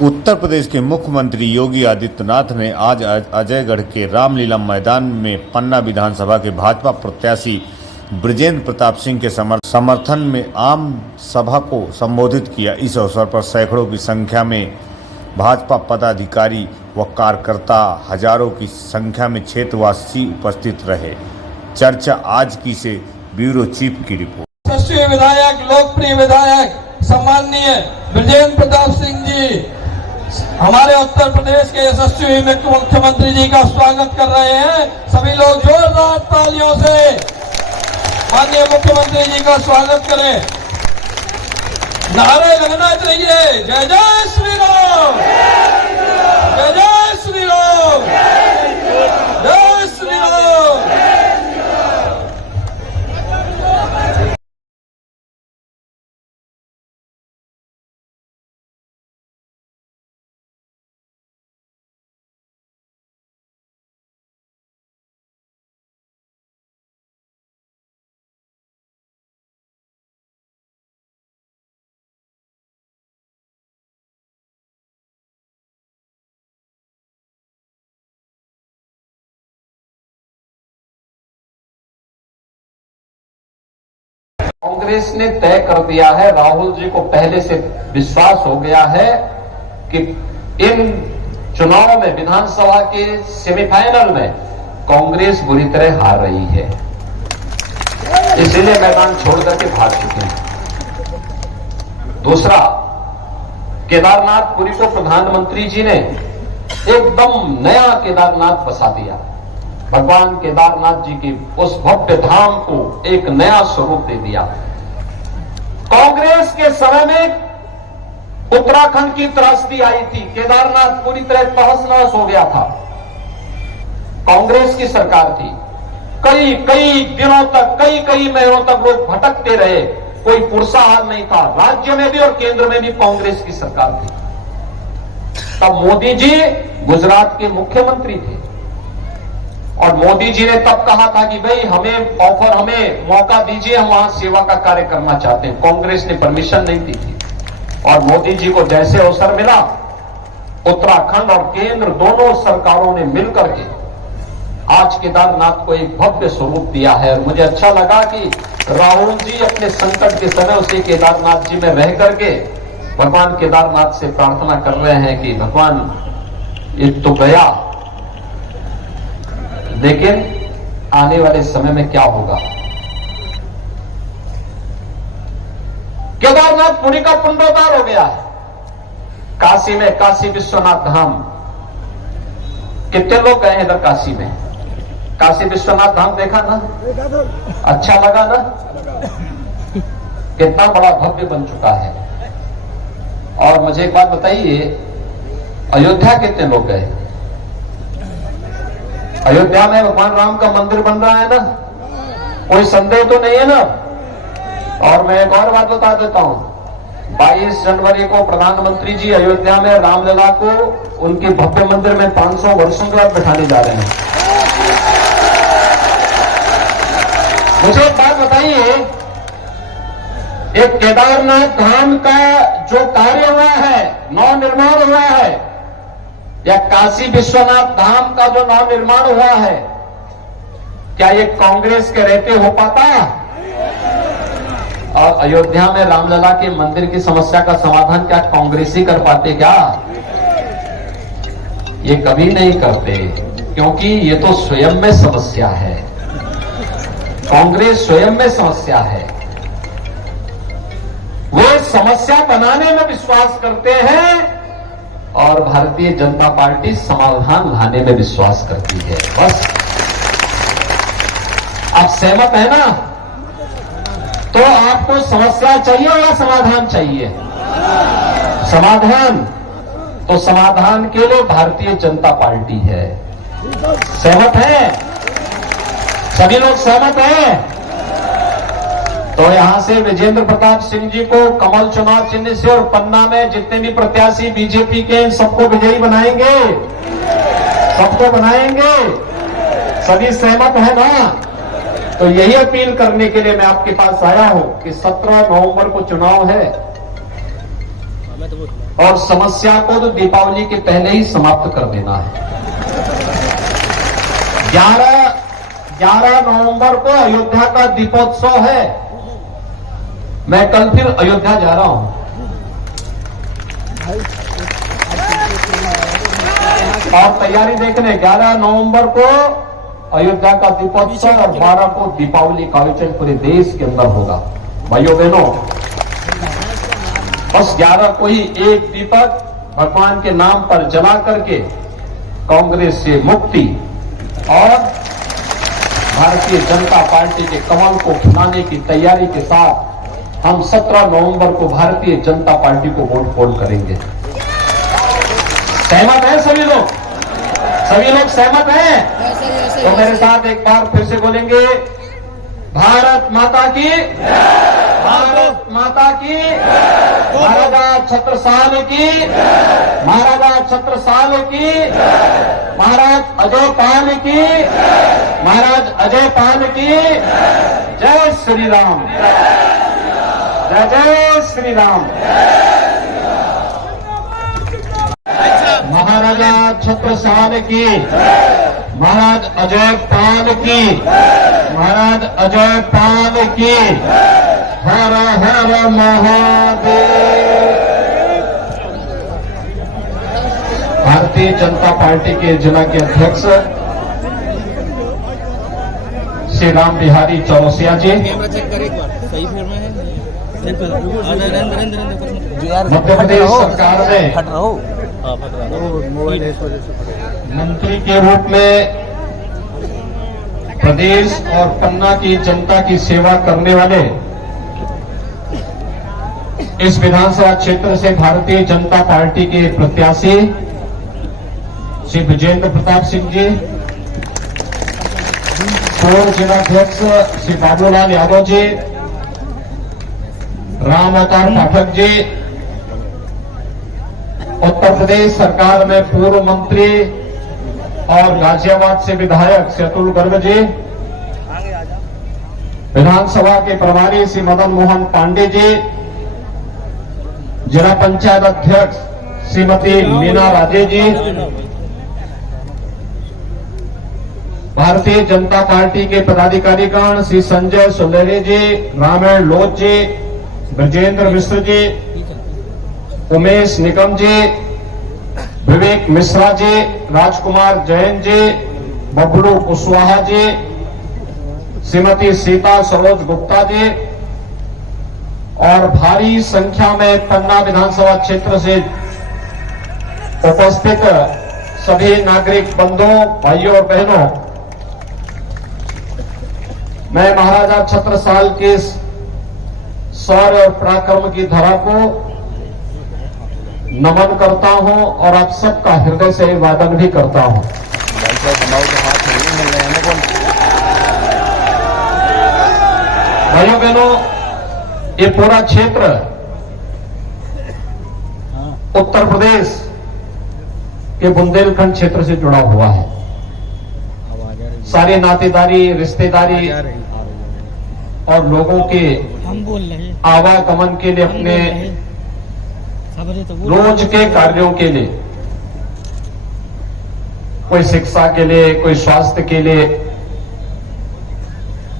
उत्तर प्रदेश के मुख्यमंत्री योगी आदित्यनाथ ने आज अजयगढ़ के रामलीला मैदान में पन्ना विधानसभा के भाजपा प्रत्याशी बृजेंद्र प्रताप सिंह के समर्थन में आम सभा को संबोधित किया। इस अवसर पर सैकड़ों की संख्या में भाजपा पदाधिकारी व कार्यकर्ता, हजारों की संख्या में क्षेत्रवासी उपस्थित रहे। चर्चा आज की से ब्यूरो चीफ की रिपोर्ट। यशस्वी विधायक, लोकप्रिय विधायक सम्माननीय बृजेंद्र प्रताप सिंह जी हमारे उत्तर प्रदेश के यशस्वी मुख्यमंत्री जी का स्वागत कर रहे हैं। सभी लोग जोरदार तालियों से माननीय मुख्यमंत्री जी का स्वागत करें। नारे लगना चाहिए, जय जय श्री राम, जय जय श्री राम, जय श्री राम। कांग्रेस ने तय कर दिया है, राहुल जी को पहले से विश्वास हो गया है कि इन चुनाव में, विधानसभा के सेमीफाइनल में कांग्रेस बुरी तरह हार रही है, इसीलिए मैदान छोड़ करके भाग चुके हैं। दूसरा, केदारनाथपुरी को प्रधानमंत्री जी ने एकदम नया केदारनाथ बसा दिया। भगवान केदारनाथ जी की उस भव्य धाम को एक नया स्वरूप दे दिया। कांग्रेस के समय में उत्तराखंड की त्रासदी आई थी, केदारनाथ पूरी तरह तहस नहस हो गया था। कांग्रेस की सरकार थी, कई दिनों तक, कई महीनों तक लोग भटकते रहे, कोई पुरसाहार नहीं था। राज्य में भी और केंद्र में भी कांग्रेस की सरकार थी। तब मोदी जी गुजरात के मुख्यमंत्री थे और मोदी जी ने तब कहा था कि भाई हमें मौका दीजिए, हम वहां सेवा का कार्य करना चाहते हैं। कांग्रेस ने परमिशन नहीं दी थी और मोदी जी को जैसे अवसर मिला, उत्तराखंड और केंद्र दोनों सरकारों ने मिलकर के आज केदारनाथ को एक भव्य स्वरूप दिया है। और मुझे अच्छा लगा कि राहुल जी अपने संकट के समय उसी केदारनाथ जी में रह करके भगवान केदारनाथ से प्रार्थना कर रहे हैं कि भगवान ये तो गया, लेकिन आने वाले समय में क्या होगा। केदारनाथ पुरी का पुनरुद्धार हो गया है। काशी में काशी विश्वनाथ धाम, कितने लोग गए हैं इधर काशी में? काशी विश्वनाथ धाम देखा ना? अच्छा लगा ना? कितना बड़ा भव्य बन चुका है। और मुझे एक बात बताइए, अयोध्या कितने लोग गए? अयोध्या में भगवान राम का मंदिर बन रहा है ना, कोई संदेह तो नहीं है ना। और मैं एक और बात बता देता हूं, 22 जनवरी को प्रधानमंत्री जी अयोध्या में रामलला को उनके भव्य मंदिर में 500 वर्षों के बाद बैठाने जा रहे हैं। मुझे एक बात बताइए, एक केदारनाथ धाम का जो कार्य हुआ है, नवनिर्माण हुआ है, या काशी विश्वनाथ धाम का जो नवनिर्माण हुआ है, क्या ये कांग्रेस के रहते हो पाता? और अयोध्या में रामलला के मंदिर की समस्या का समाधान क्या कांग्रेस ही कर पाते क्या? ये कभी नहीं करते, क्योंकि ये तो स्वयं में समस्या है। कांग्रेस स्वयं में समस्या है। वो समस्या बनाने में विश्वास करते हैं और भारतीय जनता पार्टी समाधान लाने में विश्वास करती है। बस आप सहमत है ना? तो आपको समस्या चाहिए या समाधान चाहिए? समाधान। तो समाधान के लिए भारतीय जनता पार्टी है। सहमत है? सभी लोग सहमत हैं? तो यहां से बृजेंद्र प्रताप सिंह जी को कमल चुनाव चिन्ह से और पन्ना में जितने भी प्रत्याशी बीजेपी के सबको विजयी बनाएंगे, सबको बनाएंगे। सभी सहमत है ना? तो यही अपील करने के लिए मैं आपके पास आया हूं कि 17 नवंबर को चुनाव है। और समस्या को तो दीपावली के पहले ही समाप्त कर देना है। 11 नवंबर को अयोध्या का दीपोत्सव है। मैं कल फिर अयोध्या जा रहा हूं और तैयारी देखने 11 नवंबर को अयोध्या का दीपोत्सव और 12 को दीपावली का आयोजन पूरे देश के अंदर होगा। भाइयों बहनों, बस 11 को ही एक दीपक भगवान के नाम पर जला करके कांग्रेस से मुक्ति और भारतीय जनता पार्टी के कमल को फुलाने की तैयारी के साथ हम 17 नवंबर को भारतीय जनता पार्टी को वोट पोल करेंगे। सहमत हैं सभी लोग? सभी लोग सहमत हैं? तो मेरे साथ एक बार फिर से बोलेंगे, भारत माता की, भारत माता की, महाराजा छत्रसाल की, महाराजा छत्रसाल की, महाराज अजय पाल की, महाराज अजय पाल की। जय श्री राम, जय जय श्री राम। महाराजा छत्रसाल की, महाराज अजय पाल की, महाराज अजय पाल की। हर हर महादेव। भारतीय जनता पार्टी के जिला के अध्यक्ष श्री राम बिहारी चौरसिया जी, मध्य प्रदेश सरकार में मंत्री के रूप में प्रदेश और पन्ना की जनता की सेवा करने वाले इस विधानसभा क्षेत्र से भारतीय जनता पार्टी के प्रत्याशी श्री विजेंद्र प्रताप सिंह जी, पूर्व जिलाध्यक्ष श्री बाबूलाल यादव जी, राम अवतार पाठक जी, उत्तर प्रदेश सरकार में पूर्व मंत्री और गाजियाबाद से विधायक श्री अतुल गर्ग जी, विधानसभा के प्रभारी श्री मदन मोहन पांडे जी, जिला पंचायत अध्यक्ष श्रीमती मीना राजे जी, भारतीय जनता पार्टी के पदाधिकारीगण श्री संजय सुंदरी जी, रामायण लोच जी, ब्रजेंद्र मिश्र जी, उमेश निकम जी, विवेक मिश्रा जी, राजकुमार जैन जी, बबलू कुशवाहा जी, श्रीमती सीता सरोज गुप्ता जी और भारी संख्या में पन्ना विधानसभा क्षेत्र से उपस्थित सभी नागरिक बंधुओं, भाइयों और बहनों, मैं महाराजा छत्रसाल के शौर्य और पराक्रम की धरा को नमन करता हूं और आप सबका हृदय से वादन भी करता हूं। भाइयों बहनों, ये पूरा क्षेत्र उत्तर प्रदेश के बुंदेलखंड क्षेत्र से जुड़ा हुआ है। सारे नातेदारी, रिश्तेदारी और लोगों के आवागमन के लिए, अपने रोज के कार्यों के लिए, कोई शिक्षा के लिए, कोई स्वास्थ्य के लिए,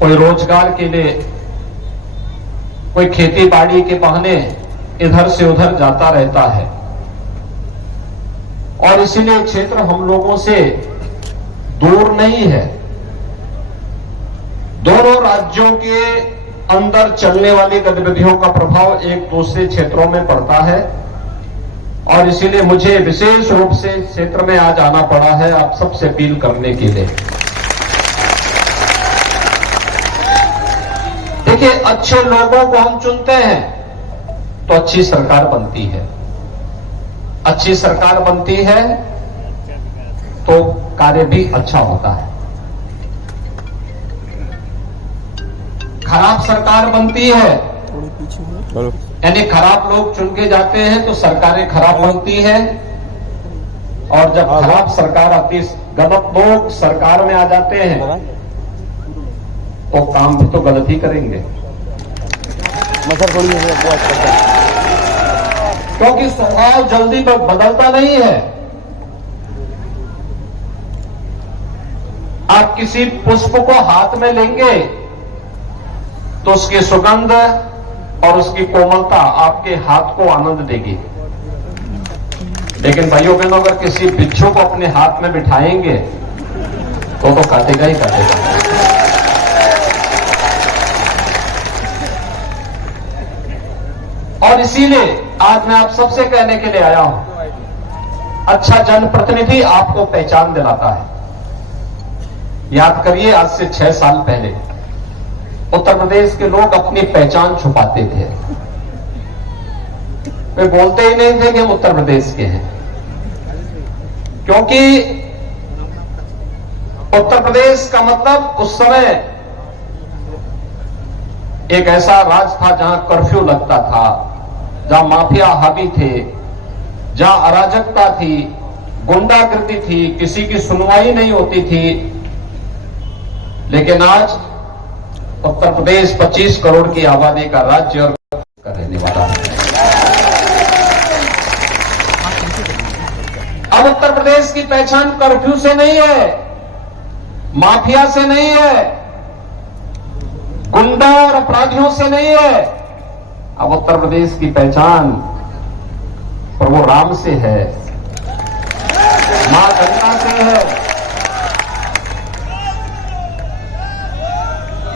कोई रोजगार के लिए, कोई खेती बाड़ी के बहाने इधर से उधर जाता रहता है। और इसीलिए क्षेत्र हम लोगों से दूर नहीं है। दोनों राज्यों के अंदर चलने वाली गतिविधियों का प्रभाव एक दूसरे क्षेत्रों में पड़ता है और इसीलिए मुझे विशेष रूप से क्षेत्र में आज आना पड़ा है आप सबसे अपील करने के लिए। देखिए, अच्छे लोगों को हम चुनते हैं तो अच्छी सरकार बनती है। अच्छी सरकार बनती है तो कार्य भी अच्छा होता है। खराब सरकार बनती है, यानी खराब लोग चुन के जाते हैं तो सरकारें खराब बनती हैं। और जब खराब सरकार आती, गलत लोग सरकार में आ जाते हैं तो काम भी तो गलत ही करेंगे। क्योंकि स्वभाव जल्दी बदलता नहीं है। आप किसी पुष्प को हाथ में लेंगे तो उसकी सुगंध और उसकी कोमलता आपके हाथ को आनंद देगी, लेकिन भाइयों बहनों अगर किसी बिच्छू को अपने हाथ में बिठाएंगे तो काटेगा ही काटेगा। और इसीलिए आज मैं आप सबसे कहने के लिए आया हूं, अच्छा जनप्रतिनिधि आपको पहचान दिलाता है। याद करिए, आज से 6 साल पहले उत्तर प्रदेश के लोग अपनी पहचान छुपाते थे। वे बोलते ही नहीं थे कि हम उत्तर प्रदेश के हैं, क्योंकि उत्तर प्रदेश का मतलब उस समय एक ऐसा राज था जहां कर्फ्यू लगता था, जहां माफिया हावी थे, जहां अराजकता थी, गुंडागर्दी थी, किसी की सुनवाई नहीं होती थी। लेकिन आज उत्तर प्रदेश 25 करोड़ की आबादी का राज्य और रहने वाला है। अब उत्तर प्रदेश की पहचान कर्फ्यू से नहीं है, माफिया से नहीं है, गुंडा और अपराधियों से नहीं है। अब उत्तर प्रदेश की पहचान प्रभु राम से है, मां गंगा से है।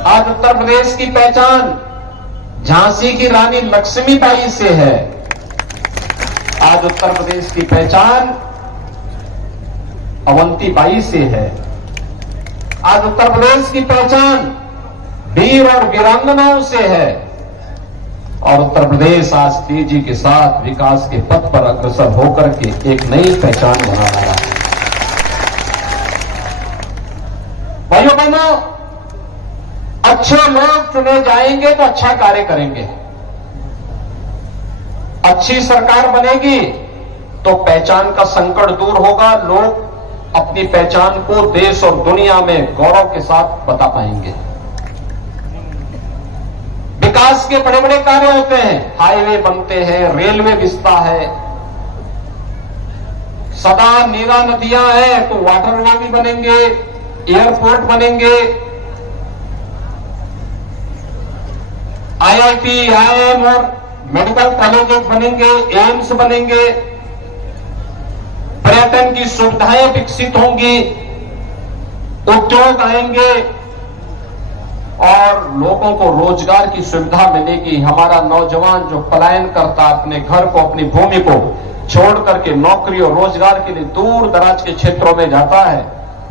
आज उत्तर प्रदेश की पहचान झांसी की रानी लक्ष्मीबाई से है। आज उत्तर प्रदेश की पहचान अवंतीबाई से है। आज उत्तर प्रदेश की पहचान वीर और वीरांगनाओं से है। और उत्तर प्रदेश आज तेजी के साथ विकास के पथ पर अग्रसर होकर के एक नई पहचान बना रहा है। भाइयों बहनों, अच्छे लोग चुने जाएंगे तो अच्छा कार्य करेंगे। अच्छी सरकार बनेगी तो पहचान का संकट दूर होगा, लोग अपनी पहचान को देश और दुनिया में गौरव के साथ बता पाएंगे। विकास के बड़े बड़े कार्य होते हैं, हाईवे बनते हैं, रेलवे बिछता है, सदा नीरा नदियां हैं तो वाटरवे भी बनेंगे, एयरपोर्ट बनेंगे, IIT, IIM और मेडिकल कॉलेजेस बनेंगे, एम्स बनेंगे, पर्यटन की सुविधाएं विकसित होंगी, उद्योग आएंगे और लोगों को रोजगार की सुविधा मिलेगी। हमारा नौजवान जो पलायन करता, अपने घर को, अपनी भूमि को छोड़ करके नौकरी और रोजगार के लिए दूर दराज के क्षेत्रों में जाता है,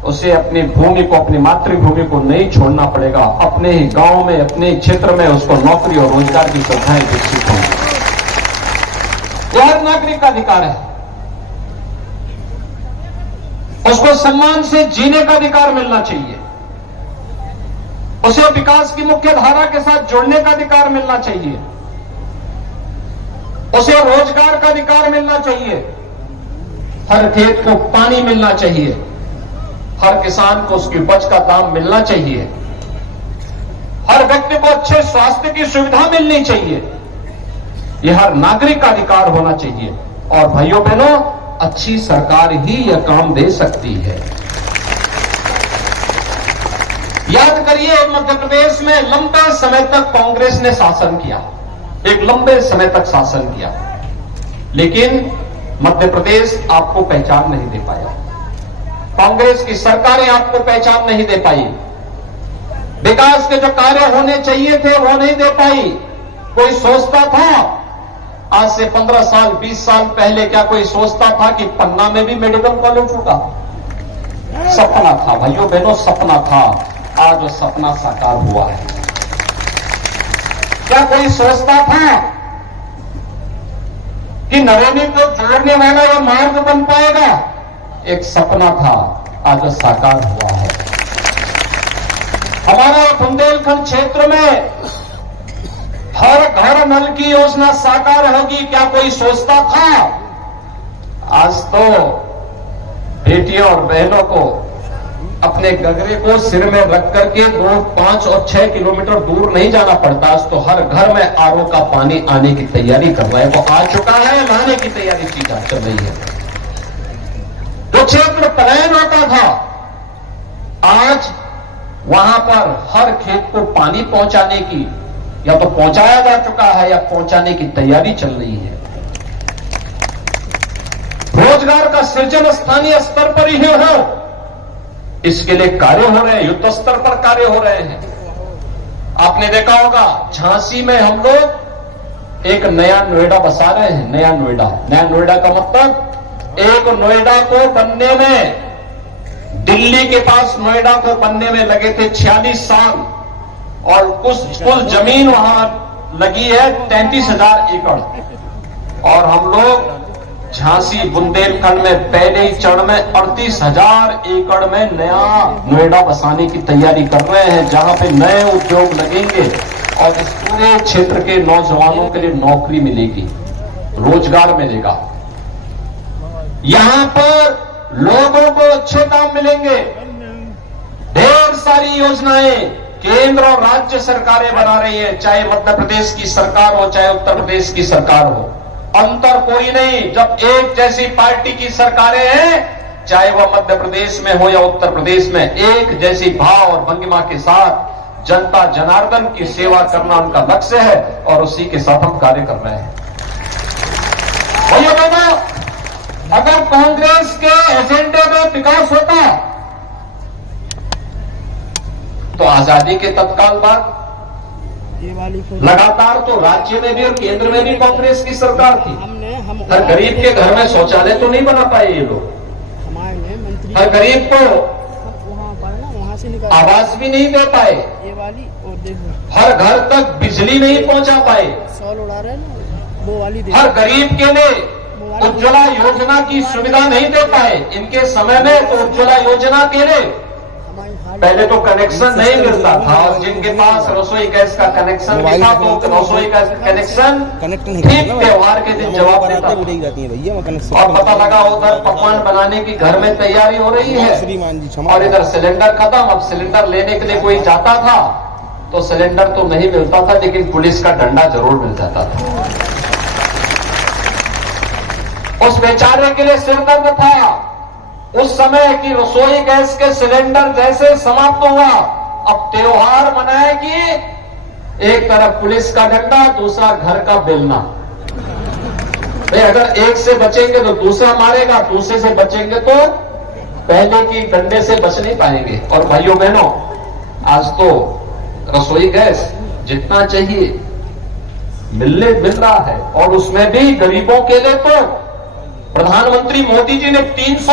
उसे अपनी भूमि को, अपनी मातृभूमि को नहीं छोड़ना पड़ेगा। अपने ही गांव में, अपने ही क्षेत्र में उसको नौकरी और रोजगार की सुविधाएं विकसित होंगी। यह हर नागरिक का अधिकार है। उसको सम्मान से जीने का अधिकार मिलना चाहिए। उसे विकास की मुख्य धारा के साथ जुड़ने का अधिकार मिलना चाहिए। उसे रोजगार का अधिकार मिलना चाहिए। हर खेत को पानी मिलना चाहिए। हर किसान को उसकी उपज का दाम मिलना चाहिए। हर व्यक्ति को अच्छे स्वास्थ्य की सुविधा मिलनी चाहिए। यह हर नागरिक का अधिकार होना चाहिए। और भाइयों बहनों, अच्छी सरकार ही यह काम दे सकती है। याद करिए, मध्य प्रदेश में लंबे समय तक कांग्रेस ने शासन किया, एक लंबे समय तक शासन किया, लेकिन मध्य प्रदेश आपको पहचान नहीं दे पाया। कांग्रेस की सरकारें आपको पहचान नहीं दे पाई। विकास के जो कार्य होने चाहिए थे वो नहीं दे पाई। कोई सोचता था, आज से 15 साल 20 साल पहले क्या कोई सोचता था कि पन्ना में भी मेडिकल कॉलेज होगा? सपना था भाइयों बहनों, सपना था। आज वो सपना साकार हुआ है। क्या कोई सोचता था कि नरेंद्र को जोड़ने वाला यह मार्ग बन पाएगा? एक सपना था, आज वो साकार हुआ है। हमारा बुंदेलखंड क्षेत्र में हर घर नल की योजना साकार होगी, क्या कोई सोचता था? आज तो बेटियों और बहनों को अपने गगरे को सिर में रख करके 2, 5 और 6 किलोमीटर दूर नहीं जाना पड़ता। तो हर घर में आरओ का पानी आने की तैयारी कर रहा है, वो आ चुका है, लाने की तैयारी की जा चल रही है। जो क्षेत्र पलायन होता था, आज वहां पर हर खेत को पानी पहुंचाने की या तो पहुंचाया जा चुका है या पहुंचाने की तैयारी चल रही है। रोजगार का सृजन स्थानीय स्तर पर ही हो, इसके लिए कार्य हो रहे हैं, युद्ध स्तर पर कार्य हो रहे हैं। आपने देखा होगा झांसी में हम लोग एक नया नोएडा बसा रहे हैं। नया नोएडा का मतलब एक नोएडा को बनने में, दिल्ली के पास नोएडा को बनने में लगे थे 46 साल और कुल जमीन वहां लगी है 33,000 एकड़। और हम लोग झांसी बुंदेलखंड में पहले ही चरण में 38,000 एकड़ में नया नोएडा बसाने की तैयारी कर रहे हैं, जहां पे नए उद्योग लगेंगे और इस पूरे क्षेत्र के नौजवानों के लिए नौकरी मिलेगी, रोजगार मिलेगा। यहां पर लोगों को अच्छे दाम मिलेंगे। ढेर सारी योजनाएं केंद्र और राज्य सरकारें बना रही है, चाहे मध्य प्रदेश की सरकार हो चाहे उत्तर प्रदेश की सरकार हो, अंतर कोई नहीं। जब एक जैसी पार्टी की सरकारें हैं, चाहे वह मध्य प्रदेश में हो या उत्तर प्रदेश में, एक जैसी भाव और भंगिमा के साथ जनता जनार्दन की सेवा करना उनका लक्ष्य है और उसी के साथ हम कार्य कर रहे हैं। भैया बहनों, अगर कांग्रेस के एजेंडे में विकास होता तो आजादी के तत्काल बाद लगातार तो राज्य में भी और केंद्र में भी कांग्रेस की सरकार थी। हर गरीब के घर में शौचालय तो नहीं बना पाए ये लोग, हर गरीब को आवास भी नहीं दे पाए, हर घर तक बिजली नहीं पहुंचा पाए, हर गरीब के लिए उज्ज्वला योजना की सुविधा नहीं दे पाए। इनके समय में तो उज्ज्वला योजना के लिए पहले तो कनेक्शन नहीं मिलता था, और जिनके पास रसोई गैस का कनेक्शन भी था तो रसोई गैस का कनेक्शन ठीक त्योहार के दिन जवाब देता था। और पता लगा उधर पकवान बनाने की घर में तैयारी हो रही है और इधर सिलेंडर खत्म। अब सिलेंडर लेने के लिए कोई जाता था तो सिलेंडर तो नहीं मिलता था, लेकिन पुलिस का डंडा जरूर मिल जाता था। उस बेचारे के लिए सिरदर्द था उस समय की रसोई गैस के सिलेंडर जैसे समाप्त हुआ, अब त्योहार मनाएगी, एक तरफ पुलिस का डंडा, दूसरा घर का बेलना। भाई अगर एक से बचेंगे तो दूसरा मारेगा, दूसरे से बचेंगे तो पहले की डंडे से बच नहीं पाएंगे। और भाइयों बहनों, आज तो रसोई गैस जितना चाहिए मिल रहा है, और उसमें भी गरीबों के लिए तो प्रधानमंत्री मोदी जी ने 300